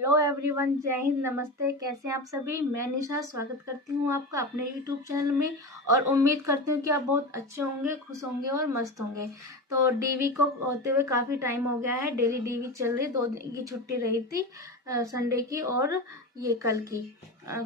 Hello everyone, जय हिंद, नमस्ते। कैसे हैं आप सभी। मैं निशा स्वागत करती हूँ आपका अपने यूट्यूब चैनल में और उम्मीद करती हूँ कि आप बहुत अच्छे होंगे, खुश होंगे और मस्त होंगे। तो डीवी को होते हुए काफ़ी टाइम हो गया है। डेली डीवी चल रही, 2 दिन की छुट्टी रही थी, संडे की और ये कल की।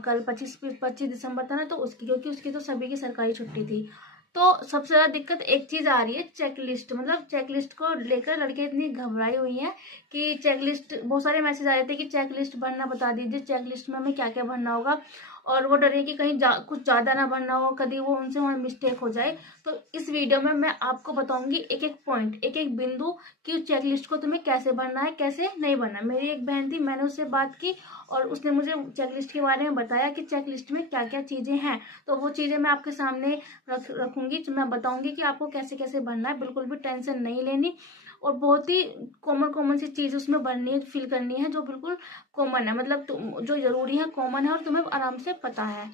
कल 25 दिसंबर था ना, तो उसकी, क्योंकि उसकी तो सभी की सरकारी छुट्टी थी। तो सबसे ज़्यादा दिक्कत एक चीज़ आ रही है, चेक लिस्ट। मतलब चेक लिस्ट को लेकर लड़के इतनी घबराई हुई हैं कि चेक लिस्ट, बहुत सारे मैसेज आ रहे थे कि चेक लिस्ट भरना बता दीजिए, चेक लिस्ट में हमें क्या क्या भरना होगा। और वो डरे कि कहीं कुछ ज़्यादा ना भरना हो, कभी वो उनसे वहाँ मिस्टेक हो जाए। तो इस वीडियो में मैं आपको बताऊंगी एक एक पॉइंट, एक एक बिंदु कि चेक लिस्ट को तुम्हें कैसे भरना है, कैसे नहीं भरना है। मेरी एक बहन थी, मैंने उससे बात की और उसने मुझे चेक लिस्ट के बारे में बताया कि चेक लिस्ट में क्या क्या चीज़ें हैं। तो वो चीज़ें मैं आपके सामने रखूंगी, तो मैं बताऊंगी कि आपको कैसे कैसे भरना है। बिल्कुल भी टेंशन नहीं लेनी। और बहुत ही कॉमन कॉमन सी चीज़ उसमें भरनी है, फिल करनी है, जो बिल्कुल कॉमन है, मतलब जो जरूरी है, कॉमन है और तुम्हें आराम से पता है।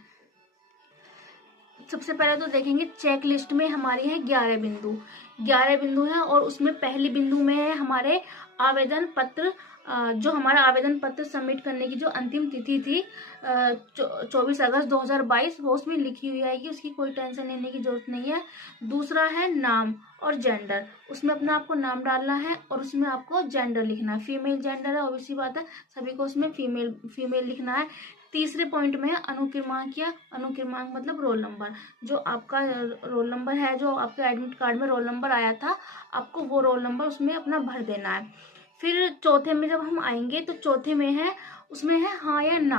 सबसे पहले तो देखेंगे चेक लिस्ट में हमारी है 11 बिंदु। 11 बिंदु है और उसमें पहली बिंदु में है हमारे आवेदन पत्र। जो हमारा आवेदन पत्र सबमिट करने की जो अंतिम तिथि थी 24 अगस्त 2022, वो उसमें लिखी हुई है कि उसकी कोई टेंशन लेने की जरूरत नहीं है। दूसरा है नाम और जेंडर। उसमें अपना आपको नाम डालना है और उसमें आपको जेंडर लिखना है। फीमेल जेंडर है, ऑब्वियसली बात है, सभी को उसमें फीमेल फीमेल लिखना है। तीसरे पॉइंट में है अनुक्रमांक। या अनुक्रमांक मतलब रोल नंबर। जो आपका रोल नंबर है, जो आपके एडमिट कार्ड में रोल नंबर आया था, आपको वो रोल नंबर उसमें अपना भर देना है। फिर चौथे में जब हम आएंगे तो चौथे में है, उसमें है हाँ या ना।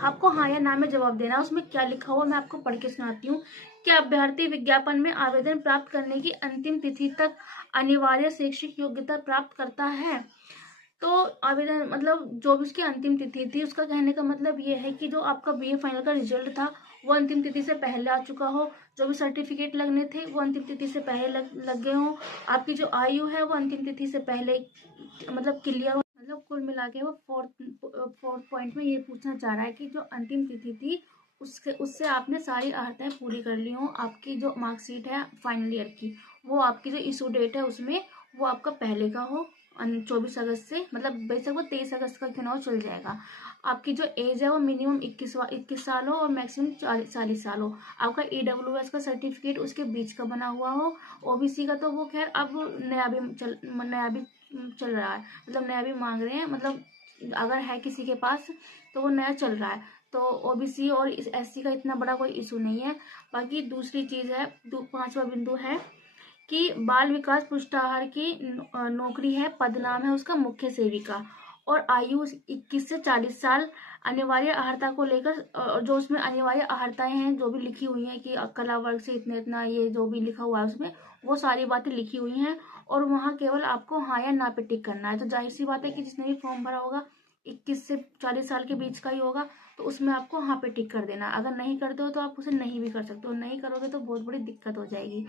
आपको हाँ या ना में जवाब देना है। उसमें क्या लिखा हुआ मैं आपको पढ़ के सुनाती हूँ। क्या अभ्यर्थी विज्ञापन में आवेदन प्राप्त करने की अंतिम तिथि तक अनिवार्य शैक्षिक योग्यता प्राप्त करता है। तो आवेदन मतलब जो भी उसकी अंतिम तिथि थी, उसका कहने का मतलब ये है कि जो आपका बीए फाइनल का रिजल्ट था वो अंतिम तिथि से पहले आ चुका हो। जो भी सर्टिफिकेट लगने थे वो अंतिम तिथि से पहले लग गए हों। आपकी जो आयु है वो अंतिम तिथि से पहले मतलब क्लियर हो। मतलब कुल मिला के वो फोर्थ पॉइंट में ये पूछना चाह रहा है कि जो अंतिम तिथि थी उसके उससे आपने सारी अर्हताएं पूरी कर ली हो। आपकी जो मार्कशीट है फाइनल ईयर की, वो आपकी जो इशू डेट है उसमें वो आपका पहले का हो, 24 अगस्त से, मतलब बेशक वो 23 अगस्त का क्यों ना हो, चल जाएगा। आपकी जो एज है वो मिनिमम 21 साल हो और मैक्सिमम 40 साल हो। आपका EWS का सर्टिफिकेट उसके बीच का बना हुआ हो। ओबीसी का तो वो खैर अब नया भी चल रहा है, मतलब नया भी मांग रहे हैं, मतलब अगर है किसी के पास तो वो नया चल रहा है। तो ओबीसी और SC का इतना बड़ा कोई इशू नहीं है। बाकी दूसरी चीज़ है, पांचवा बिंदु है कि बाल विकास पुष्टाहार की नौकरी है, पद नाम है उसका मुख्य सेविका, और आयु 21 से 40 साल। अनिवार्य अहर्ता को लेकर जो उसमें अनिवार्य अहर्ताएं हैं जो भी लिखी हुई हैं कि कला वर्ग से इतना इतना, ये जो भी लिखा हुआ है उसमें वो सारी बातें लिखी हुई हैं। और वहाँ केवल आपको हाँ या ना पे टिक करना है। तो जाहिर सी बात है कि जिसने भी फॉर्म भरा होगा 21 से 40 साल के बीच का ही होगा, तो उसमें आपको हाँ पे टिक कर देना। अगर नहीं करते हो तो आप उसे नहीं भी कर सकते हो, नहीं करोगे तो बहुत बड़ी दिक्कत हो जाएगी।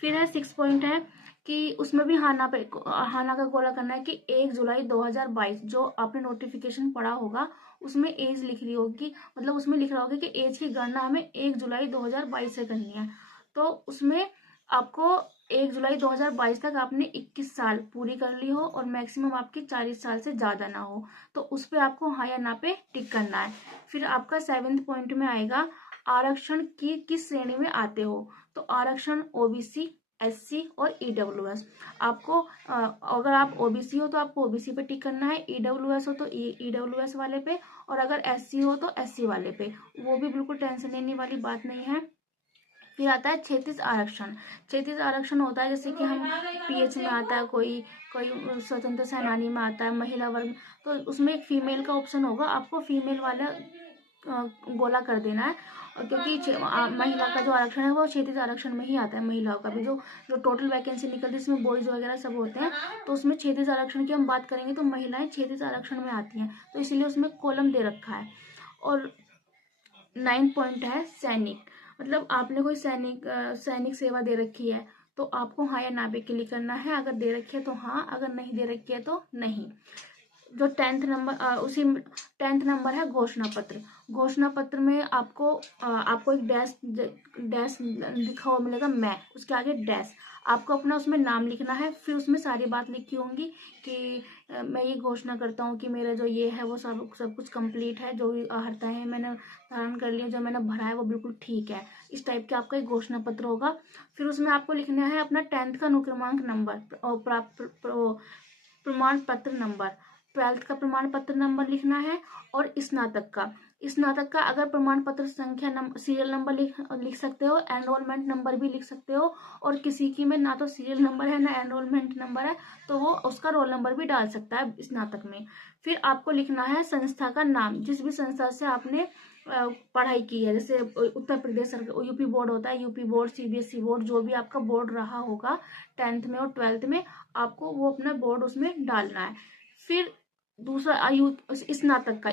फिर है 6 पॉइंट है कि उसमें भी हाना पे हाना का गोला करना है कि 1 जुलाई 2022, जो आपने नोटिफिकेशन पढ़ा होगा उसमें एज लिख रही होगी, मतलब उसमें लिख रहा होगा कि एज की गणना हमें 1 जुलाई 2022 से करनी है। तो उसमें आपको 1 जुलाई 2022 तक आपने 21 साल पूरी कर ली हो और मैक्सिमम आपकी 40 साल से ज़्यादा ना हो, तो उस पर आपको हाँ या ना पे टिक करना है। फिर आपका 7th पॉइंट में आएगा आरक्षण की किस श्रेणी में आते हो। तो आरक्षण ओबीसी, SC और EWS। आपको अगर आप ओबीसी हो तो आपको ओबीसी पे टिक करना है, EWS हो तो EWS वाले पे, और अगर SC हो तो SC वाले पे। वो भी बिल्कुल टेंशन लेने वाली बात नहीं है। फिर आता है क्षेत्रीय आरक्षण। क्षेत्रीय आरक्षण होता है जैसे कि हम PH में आता है, कोई कोई स्वतंत्र सेनानी में आता है, महिला वर्ग, तो उसमें एक फीमेल का ऑप्शन होगा, आपको फीमेल वाला गोला कर देना है। और क्योंकि महिला का जो आरक्षण है वो क्षेत्रीय आरक्षण में ही आता है। महिलाओं का भी जो जो टोटल वैकेंसी निकलती है इसमें बॉयज वगैरह सब होते हैं, तो उसमें क्षेत्रीय आरक्षण की हम बात करेंगे तो महिलाएं क्षेत्रीय आरक्षण में आती हैं, तो इसलिए उसमें कॉलम दे रखा है। और 9 पॉइंट है सैनिक। मतलब आपने कोई सैनिक सेवा दे रखी है तो आपको हाँ या ना पे क्लिक करना है। अगर दे रखी है तो हाँ, अगर नहीं दे रखी है तो नहीं। जो 10th नंबर उसी 10th नंबर है घोषणा पत्र। घोषणा पत्र में आपको एक डैश डैश लिखा हुआ मिलेगा, मैं, उसके आगे डैश, आपको अपना उसमें नाम लिखना है। फिर उसमें सारी बात लिखी होंगी कि मैं ये घोषणा करता हूँ कि मेरा जो ये है वो सब कुछ कंप्लीट है, जो भी अर्हता है मैंने धारण कर लिया, जो मैंने भरा है वो बिल्कुल ठीक है। इस टाइप के आपका एक घोषणा पत्र होगा। फिर उसमें आपको लिखना है अपना 10th का अनुक्रमांक नंबर और प्रमाण पत्र नंबर, 12th का प्रमाण पत्र नंबर लिखना है। और स्नातक का अगर प्रमाण पत्र संख्या सीरियल नंबर लिख सकते हो, एनरोलमेंट नंबर भी लिख सकते हो। और किसी की में ना तो सीरियल नंबर है ना एनरोलमेंट नंबर है तो वो उसका रोल नंबर भी डाल सकता है स्नातक में। फिर आपको लिखना है संस्था का नाम, जिस भी संस्था से आपने पढ़ाई की है, जैसे उत्तर प्रदेश सरकार यूपी बोर्ड होता है, यूपी बोर्ड, सीबीएसई बोर्ड, जो भी आपका बोर्ड रहा होगा 10th में और 12th में, आपको वो अपना बोर्ड उसमें डालना है। फिर दूसरा आयु स्नातक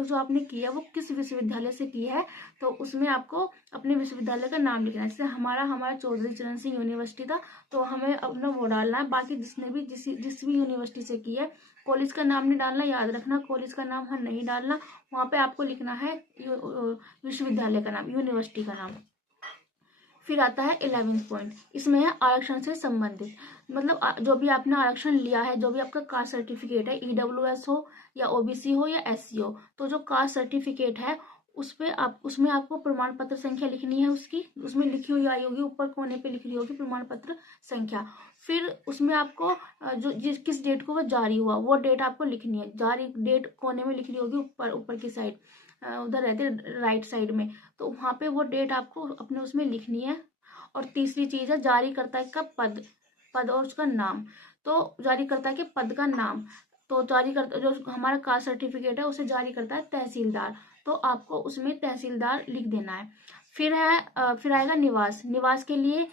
जो आपने किया वो किस विश्वविद्यालय से की है, तो उसमें आपको अपने विश्वविद्यालय का नाम लिखना है। जैसे हमारा चौधरी चरण सिंह यूनिवर्सिटी था तो हमें अपना वो डालना है। बाकी जिसने भी जिस भी यूनिवर्सिटी से की है, कॉलेज का नाम नहीं डालना, याद रखना कॉलेज का नाम नहीं डालना, वहाँ पे आपको लिखना है विश्वविद्यालय का नाम, यूनिवर्सिटी का नाम। फिर आता है 11th पॉइंट, इसमें है आरक्षण से संबंधित, मतलब जो भी आपने आरक्षण लिया है, जो भी आपका कास्ट सर्टिफिकेट है, ईडब्ल्यूएस हो या ओबीसी हो या एससी हो, तो जो कास्ट सर्टिफिकेट है उसमें आपको प्रमाण पत्र संख्या लिखनी है उसकी, उसमें लिखी हुई आई होगी, ऊपर कोने पे लिखी होगी प्रमाण पत्र संख्या। फिर उसमें आपको किस डेट को वो जारी हुआ वो डेट आपको लिखनी है, जारी डेट कोने में लिखनी होगी, ऊपर की साइड, उधर रहते राइट साइड में, तो वहाँ पे वो डेट आपको अपने उसमें लिखनी है। और तीसरी चीज है जारीकर्ता का पद और उसका नाम। तो जारीकर्ता के पद का नाम, तो जारीकर्ता जो हमारा कास्ट सर्टिफिकेट है उसे जारी करता है तहसीलदार, तो आपको उसमें तहसीलदार लिख देना है। फिर आएगा निवास के लिए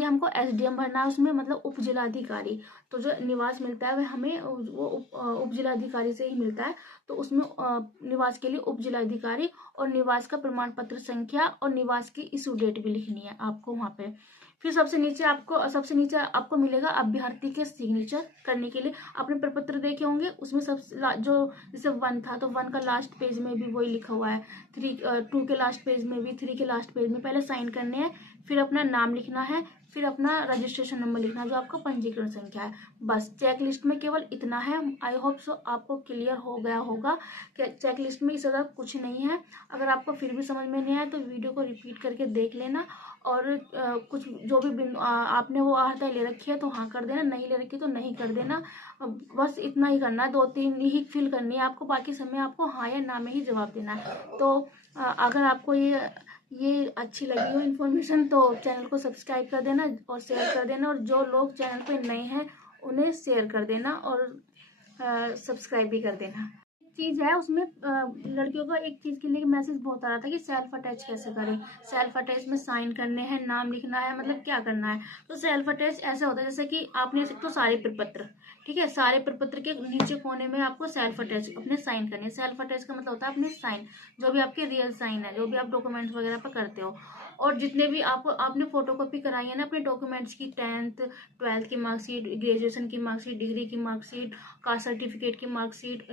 हमको एसडीएम भरना है उसमें, मतलब उप जिलाधिकारी। तो जो निवास मिलता है वह हमें वो उप जिलाधिकारी से ही मिलता है, तो उसमें निवास के लिए उप जिलाधिकारी और निवास का प्रमाण पत्र संख्या और निवास की इशू डेट भी लिखनी है आपको वहाँ पे। फिर सबसे नीचे आपको मिलेगा अभ्यर्थी के सिग्नेचर करने के लिए। आपने प्रपत्र देखे होंगे, उसमें जो जैसे 1 था तो 1 का लास्ट पेज में भी वही लिखा हुआ है, 2 के लास्ट पेज में भी, 3 के लास्ट पेज में पहले साइन करने हैं, फिर अपना नाम लिखना है, फिर अपना रजिस्ट्रेशन नंबर लिखना है जो आपका पंजीकरण संख्या है। बस चेक लिस्ट में केवल इतना है। आई होप सो आपको क्लियर हो गया होगा कि चेक लिस्ट में इससे ज़्यादा कुछ नहीं है। अगर आपको फिर भी समझ में नहीं आया तो वीडियो को रिपीट करके देख लेना, और कुछ जो भी बिंदु आपने वो आहता ले रखी है तो हाँ कर देना, नहीं ले रखी तो नहीं कर देना। बस इतना ही करना है, 2-3 ही फिल करनी है आपको, बाकी समय आपको हाँ या ना में ही जवाब देना है। तो अगर आपको ये अच्छी लगी हो इन्फॉर्मेशन तो चैनल को सब्सक्राइब कर देना और शेयर कर देना, और जो लोग चैनल पे नए हैं उन्हें शेयर कर देना और सब्सक्राइब भी कर देना। चीज है उसमें लड़कियों का एक चीज के लिए मैसेज बहुत आ रहा था कि सेल्फ अटैच कैसे करें। सेल्फ अटैच में साइन करने हैं, नाम लिखना है, मतलब क्या करना है। तो सेल्फ अटैच ऐसा होता है जैसे कि आपने तो सारे प्रपत्र, ठीक है, सारे प्रपत्र के नीचे कोने में आपको सेल्फ अटैच अपने साइन करने। सेल्फ अटैच का मतलब होता है अपने साइन, जो भी आपके रियल साइन है, जो भी आप डॉक्यूमेंट्स वगैरह पर करते हो। और जितने भी आपने फोटोकॉपी कराई है ना अपने डॉक्यूमेंट्स की, 10th 12th की मार्कशीट, ग्रेजुएशन की मार्कशीट, डिग्री की मार्कशीट, कास्ट सर्टिफिकेट की मार्कशीट,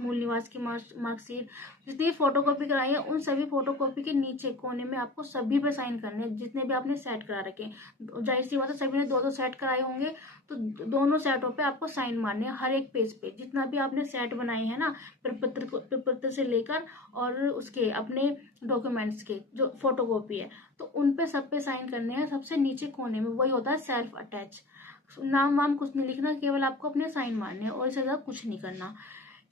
मूल निवास की मार्कशीट, जितनी फोटोकॉपी कराई है उन सभी फोटोकॉपी के नीचे कोने में आपको सभी पे साइन करने हैं, जितने भी आपने सेट करा रखे। जाहिर सी बात है सभी ने 2-2 सेट कराए होंगे, तो दोनों सेटों पे आपको साइन मारने हैं, हर एक पेज पे जितना भी आपने सेट बनाए हैं ना प्रपत्र से लेकर और उसके अपने डॉक्यूमेंट्स के जो फोटोकॉपी है, तो उन पे सब पे साइन करने हैं सबसे नीचे कोने में। वही होता है सेल्फ अटैच। नाम वाम कुछ नहीं लिखना, केवल आपको अपने साइन मारने हैं और इससे ज्यादा कुछ नहीं करना।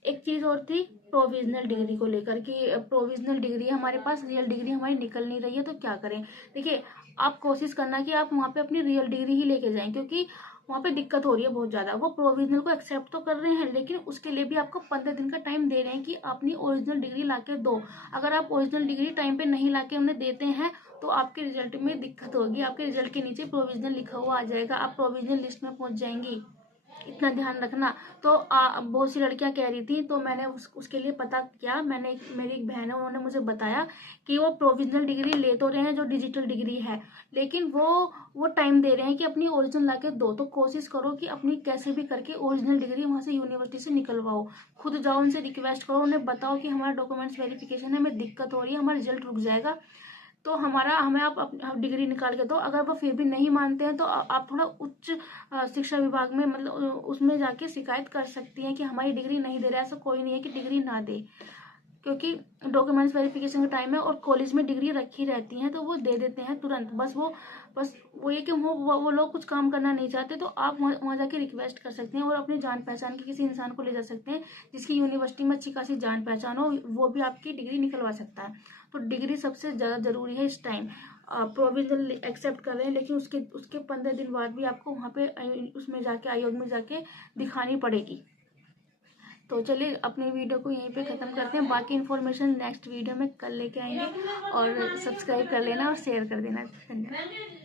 एक चीज और थी प्रोविजनल डिग्री को लेकर कि प्रोविजनल डिग्री हमारे पास, रियल डिग्री हमारी निकल नहीं रही है तो क्या करें। देखिए आप कोशिश करना कि आप वहाँ पे अपनी रियल डिग्री ही लेके जाएं, क्योंकि वहाँ पे दिक्कत हो रही है बहुत ज्यादा। वो प्रोविजनल को एक्सेप्ट तो कर रहे हैं लेकिन उसके लिए भी आपको 15 दिन का टाइम दे रहे हैं कि अपनी ओरिजिनल डिग्री लाके दो। अगर आप ओरिजिनल डिग्री टाइम पे नहीं लाके उन्हें देते हैं तो आपके रिजल्ट में दिक्कत होगी, आपके रिजल्ट के नीचे प्रोविजनल लिखा हुआ आ जाएगा, आप प्रोविजनल लिस्ट में पहुंच जाएंगी। इतना ध्यान रखना। तो बहुत सी लड़कियां कह रही थी, तो मैंने उसके लिए पता किया। मेरी एक बहन है, उन्होंने मुझे बताया कि वो प्रोविजनल डिग्री ले तो रहे हैं जो डिजिटल डिग्री है, लेकिन वो टाइम दे रहे हैं कि अपनी ओरिजिनल ला के दो। तो कोशिश करो कि अपनी कैसे भी करके ओरिजिनल डिग्री वहाँ से यूनिवर्सिटी से निकलवाओ। खुद जाओ, उनसे रिक्वेस्ट करो, उन्हें बताओ कि हमारा डॉक्यूमेंट्स वेरिफिकेशन है, हमें दिक्कत हो रही है, हमारा रिजल्ट रुक जाएगा, तो हमें आप डिग्री निकाल के दो। अगर वो फिर भी नहीं मानते हैं तो आप थोड़ा उच्च शिक्षा विभाग में, मतलब उसमें जाके शिकायत कर सकती हैं कि हमारी डिग्री नहीं दे रहा है। ऐसा कोई नहीं है कि डिग्री ना दे, क्योंकि डॉक्यूमेंट्स वेरिफिकेशन का टाइम है और कॉलेज में डिग्री रखी रहती हैं तो वो दे देते हैं तुरंत। बस वो ये कि वो लोग कुछ काम करना नहीं चाहते, तो आप वहाँ जाके रिक्वेस्ट कर सकते हैं और अपनी जान पहचान के किसी इंसान को ले जा सकते हैं जिसकी यूनिवर्सिटी में अच्छी खासी जान पहचान हो, वो भी आपकी डिग्री निकलवा सकता है। तो डिग्री सबसे ज़्यादा ज़रूरी है इस टाइम। प्रोविजनल एक्सेप्ट कर रहे हैं, लेकिन उसके 15 दिन बाद भी आपको वहाँ पे उसमें जाके आयोग में जाके दिखानी पड़ेगी। तो चलिए अपनी वीडियो को यहीं पे ख़त्म करते हैं। बाकी इन्फॉर्मेशन नेक्स्ट वीडियो में कल लेके आएंगे, और सब्सक्राइब कर लेना और शेयर कर देना। धन्यवाद।